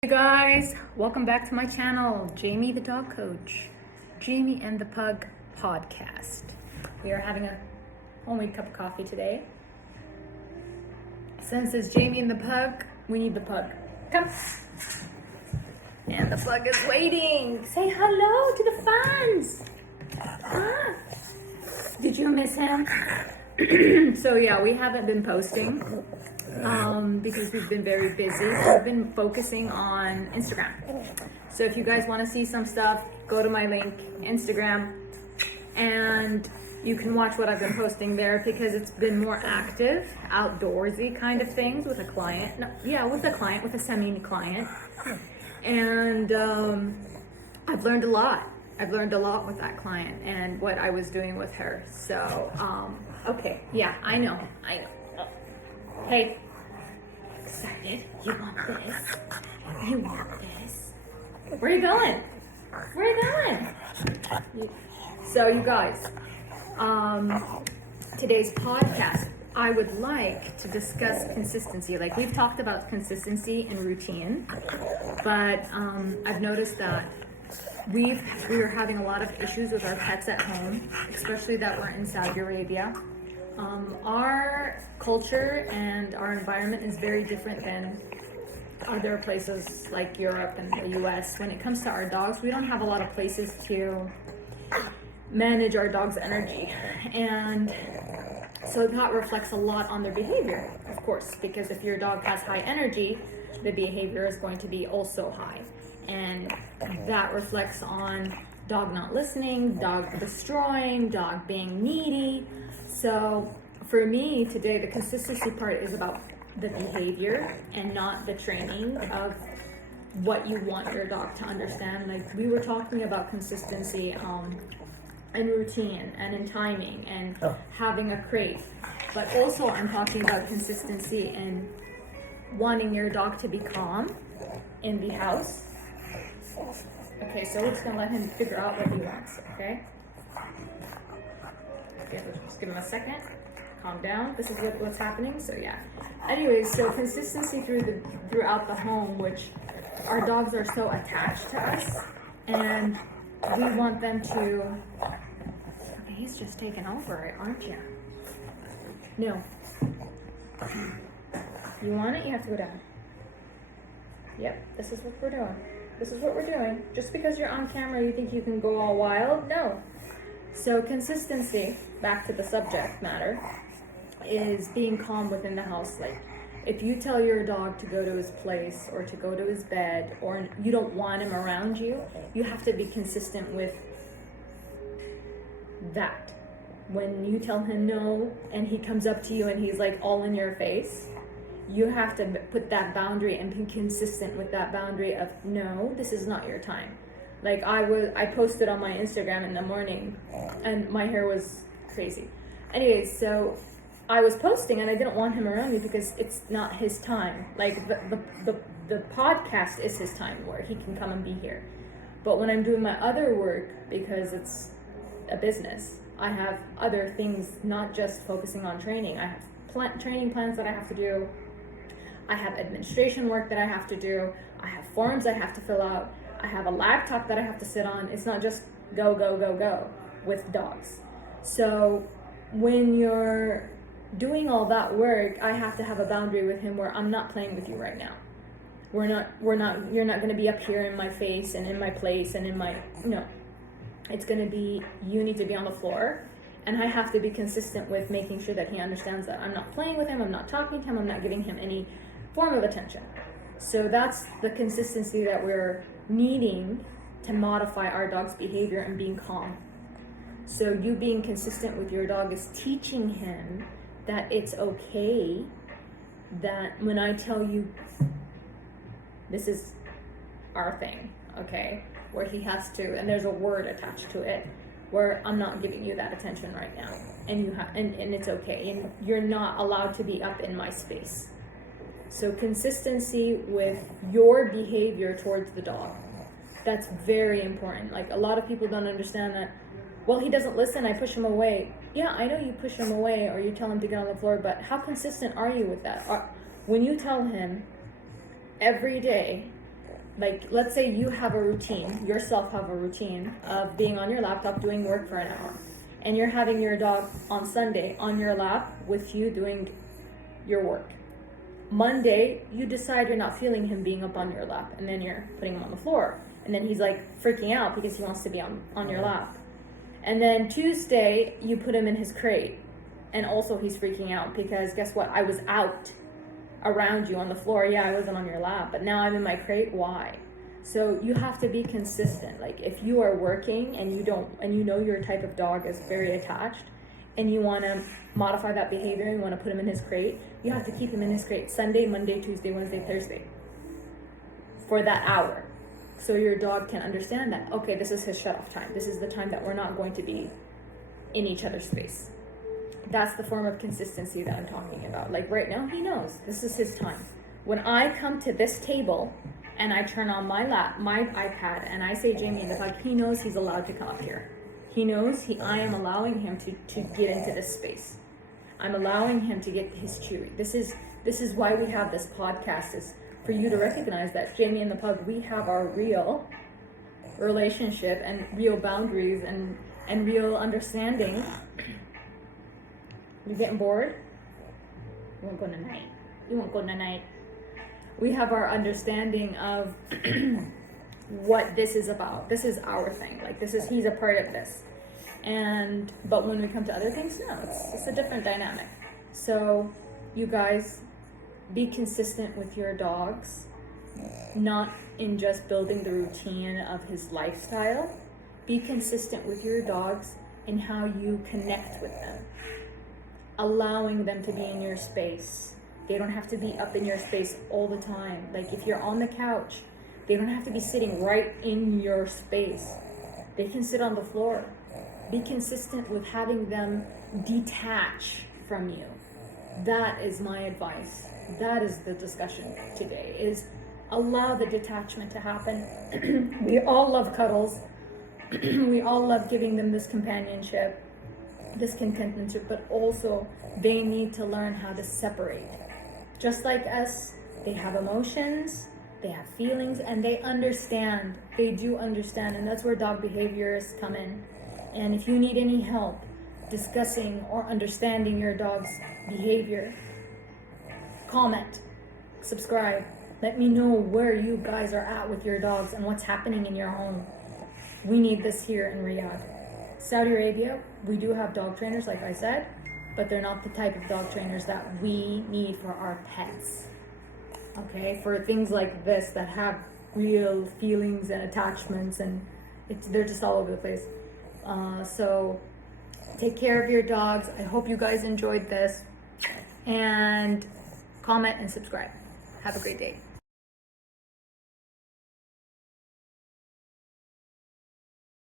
Hey guys, welcome back to my channel, Jamie the Dog Coach, Jamie and the Pug podcast. We are having a homemade cup of coffee today. Since it's Jamie and the Pug, we need the pug. Come. And the pug is waiting. Say hello to the fans. Ah. Did you miss him? So yeah, we haven't been posting. Because we've been very busy. We've been focusing on Instagram. So if you guys want to see some stuff, go to my link, Instagram, and you can watch what I've been posting there because it's been more active, outdoorsy kind of things with a client. No, yeah, with a semi-client. And I've learned a lot. I've learned a lot with that client and what I was doing with her. So, okay, yeah, I know. Hey, excited? You want this? You want this? Where are you going? Where are you going? So you guys, today's podcast, I would like to discuss consistency. Like we've talked about consistency and routine, but I've noticed that we are having a lot of issues with our pets at home, especially that we're in Saudi Arabia. Our culture and our environment is very different than other places like Europe and the US. When it comes to our dogs, we don't have a lot of places to manage our dog's energy. And so that reflects a lot on their behavior, of course, because if your dog has high energy, the behavior is going to be also high. And that reflects on dog not listening, dog destroying, dog being needy. So for me today, the consistency part is about the behavior and not the training of what you want your dog to understand. Like we were talking about consistency in routine and in timing and having a crate. But also I'm talking about consistency in wanting your dog to be calm in the house. Okay, so we're just gonna let him figure out what he wants, okay? Okay, let's just give him a second. Calm down. This is what's happening. So yeah. Anyways, so consistency throughout the home, which our dogs are so attached to us, and we want them to. Okay, he's just taking over it, aren't you? No. You want it? You have to go down. Yep. This is what we're doing. This is what we're doing. Just because you're on camera, you think you can go all wild? No. So consistency, back to the subject matter, is being calm within the house. Like if you tell your dog to go to his place or to go to his bed or you don't want him around you, you have to be consistent with that. When you tell him no and he comes up to you and he's like all in your face, you have to put that boundary and be consistent with that boundary of no, this is not your time. Like I posted on my Instagram in the morning and my hair was crazy. Anyways, so I was posting and I didn't want him around me because it's not his time. Like the podcast is his time where he can come and be here. But when I'm doing my other work, because it's a business, I have other things, not just focusing on training. I have training plans that I have to do. I have administration work that I have to do. I have forms I have to fill out. I have a laptop that I have to sit on. It's not just go with dogs. So when you're doing all that work, I have to have a boundary with him where I'm not playing with you right now. You're not going to be up here in my face and in my place and no. It's going to be, you need to be on the floor. And I have to be consistent with making sure that he understands that I'm not playing with him, I'm not talking to him, I'm not giving him any form of attention. So that's the consistency that we're needing to modify our dog's behavior and being calm. So you being consistent with your dog is teaching him that it's okay that when I tell you this is our thing, okay, where he has to, and there's a word attached to it, where I'm not giving you that attention right now, and and it's okay, and you're not allowed to be up in my space. So consistency with your behavior towards the dog, that's very important. Like a lot of people don't understand that. Well, he doesn't listen, I push him away. Yeah, I know you push him away or you tell him to get on the floor, but how consistent are you with that? When you tell him every day like, let's say you have a routine, yourself have a routine of being on your laptop doing work for an hour, and you're having your dog on Sunday on your lap with you doing your work. Monday, you decide you're not feeling him being up on your lap, and then you're putting him on the floor, and then he's like freaking out because he wants to be on your lap. And then Tuesday, you put him in his crate, and also he's freaking out because guess what? I was out around you on the floor. Yeah, I wasn't on your lap, but now I'm in my crate. Why? So you have to be consistent. Like if you are working and you know your type of dog is very attached, and you want to modify that behavior, you want to put him in his crate, you have to keep him in his crate Sunday, Monday, Tuesday, Wednesday, Thursday for that hour. So your dog can understand that, okay, this is his shut-off time. This is the time that we're not going to be in each other's space. That's the form of consistency that I'm talking about. Like right now, he knows this is his time. When I come to this table and I turn on my iPad, and I say Jamie in the dog, he knows he's allowed to come up here. He knows I am allowing him to get into this space. I'm allowing him to get his chewy. This is why we have this podcast, is for you to recognize that Jamie and the pug, we have our real relationship and real boundaries and real understanding. You getting bored? You won't go tonight. You won't go tonight. We have our understanding of what this is about. This is our thing. Like he's a part of this. But when we come to other things, no, it's a different dynamic. So you guys, be consistent with your dogs, not in just building the routine of his lifestyle. Be consistent with your dogs in how you connect with them, allowing them to be in your space. They don't have to be up in your space all the time. Like if you're on the couch, they don't have to be sitting right in your space. They can sit on the floor. Be consistent with having them detach from you. That is my advice. That is the discussion today, is allow the detachment to happen. We all love cuddles. We all love giving them this companionship, this contentment, but also they need to learn how to separate. Just like us, they have emotions, they have feelings, and they understand. They do understand, and that's where dog behaviorists come in. And if you need any help discussing or understanding your dog's behavior, comment, subscribe. Let me know where you guys are at with your dogs and what's happening in your home. We need this here in Riyadh. Saudi Arabia, we do have dog trainers, like I said, but they're not the type of dog trainers that we need for our pets. Okay, for things like this that have real feelings and attachments, and they're just all over the place. So take care of your dogs. I hope you guys enjoyed this, and comment and subscribe. Have a great day.